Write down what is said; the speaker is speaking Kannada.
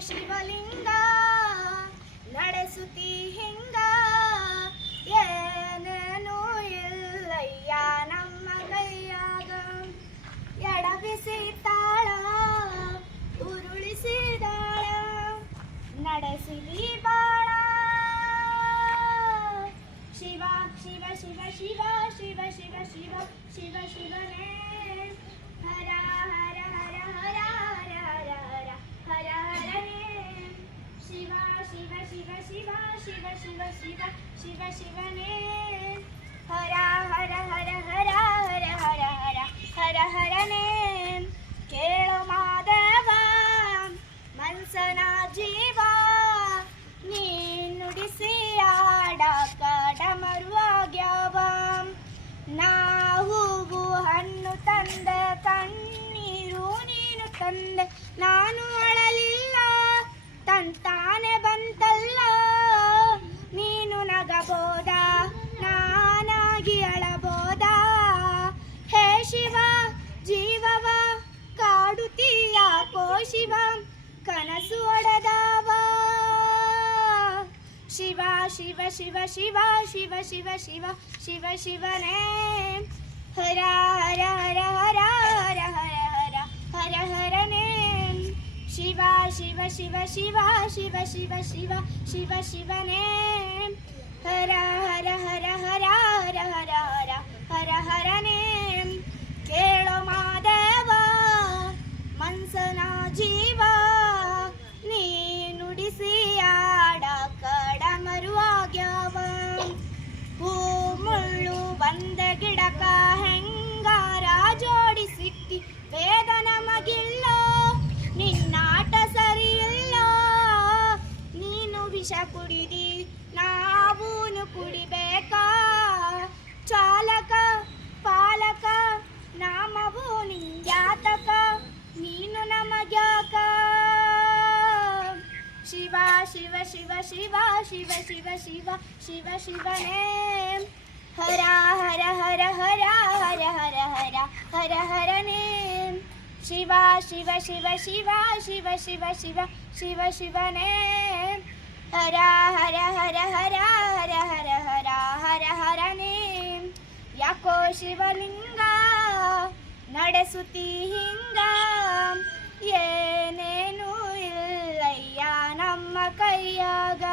ಶಿವಲಿಂಗ ನಡೆಸುತ್ತಿ ಹಿಂಗ ಏನೇನು ಇಲ್ಲಯ್ಯ ನಮ್ಮ ಕೈಯಾಗ ಎಡಬಿಸಿ ತಾಳ ಉರುಳಿಸಿದಾಳ ನಡೆಸಿಲಿ ಬಾಳ ಶಿವ ಶಿವ ಶಿವ ಶಿವ ಶಿವ ಶಿವ ಶಿವ ಶಿವ ಶಿವನೇ ಹರ ಹರ ಹರ ಹರ ಹರ ಹರ ಹರ ಹರ ಹರನೇ ಶಿವ ಶಿವ ಶಿವ ಶಿವ ಶಿವ ಶಿವ ಶಿವ ಶಿವ ಶಿವನೇ ಹರ ಹರ ಹರ ಹರ ಹರ ಹರ ಹರ ಹರ ಹರನೇ ಕೇಳು ಮಾಧವ ಮನ್ಸನ ಜೀವ ನೀ ನುಡಿಸಿ ಆಡ ಕಡಮರುವಾಗ್ಯಾವ ನಾವು ಹಣ್ಣು ತಂದೆ ಕಣ್ಣೀರು ನೀನು ತಂದೆ ನಾನು ಅಳಲಿಲ್ಲ ತಂತಾನೆ ಬಂತಲ್ಲ ನೀನು ನಗಬೋದ ನಾನಾಗಿ ಅಳಬೋದ ಹೇ ಶಿವ ಜೀವವ ಕಾಡುತ್ತೀಯಾಕೋ ಶಿವ ಕನಸು ಒಡೆದವ ಶಿವ ಶಿವ ಶಿವ ಶಿವ ಶಿವ ಶಿವ ಶಿವ ಶಿವ ಶಿವನೇ ಹರ ಹರ ಹರ ಹರ ಹರ ಹರ ಹರ ಹರ ಹರನೇ ಶಿವ ಶಿವ ಶಿವ ಶಿವ ಶಿವ ಶಿವ ಶಿವ ಶಿವ ಶಿವನೇ ಹರ ಹರ ಹರ ಹರ ಹರ ಹರ ಹರ ಹರ ಹರನೇ ಕೇಳೋ ಮಾಧವ ಮನ್ಸನ ಜೀವ ನೀ ನುಡಿಸಿ ಆಡ ಕಡಮರುವಾಗ್ಯಾವ ಹೂ ಮುಳ್ಳು ಬಂದ ಗಿಡಕ ಹೆಂಗಾರ ಜೋಡಿ ಸಿಕ್ಕಿ ವೇದ ನಮಗಿಲ್ಲ ನಿನ್ನಾಟ ಸರಿಯಿಲ್ಲ ನೀನು ವಿಷ ಕುಡಿದಿ ನಾವೂನು ಕುಡಿಬೇಕಾ ಚಾಲಕ ಪಾಲಕ ನಾಮವು ನಿಂಗ್ಯಾತಕ ನೀನು ನಮಗ್ಯಾಕ ಶಿವ ಶಿವ ಶಿವ ಶಿವ ಶಿವ ಶಿವ ಶಿವ ಶಿವ ಶಿವನೇ ಹರ ಹರ ಹರ ಹರ ಹರ ಹರ ಹರ ಹರ ಹರನೇ ಶಿವ ಶಿವ ಶಿವ ಶಿವ ಶಿವ ಶಿವ ಶಿವ ಶಿವ ಶಿವನೇ ಹರ ಹರ ಹರ ಹರ ಹರ ಹರ ಹರ ಹರ ಹರನೇ ಯಾಕೋ ಶಿವಲಿಂಗ ನಡೆಸುತ್ತಿ ಹಿಂಗ ಏನೇನು ಇಲ್ಲಯ್ಯ ನಮ್ಮ ಕೈಯಾಗ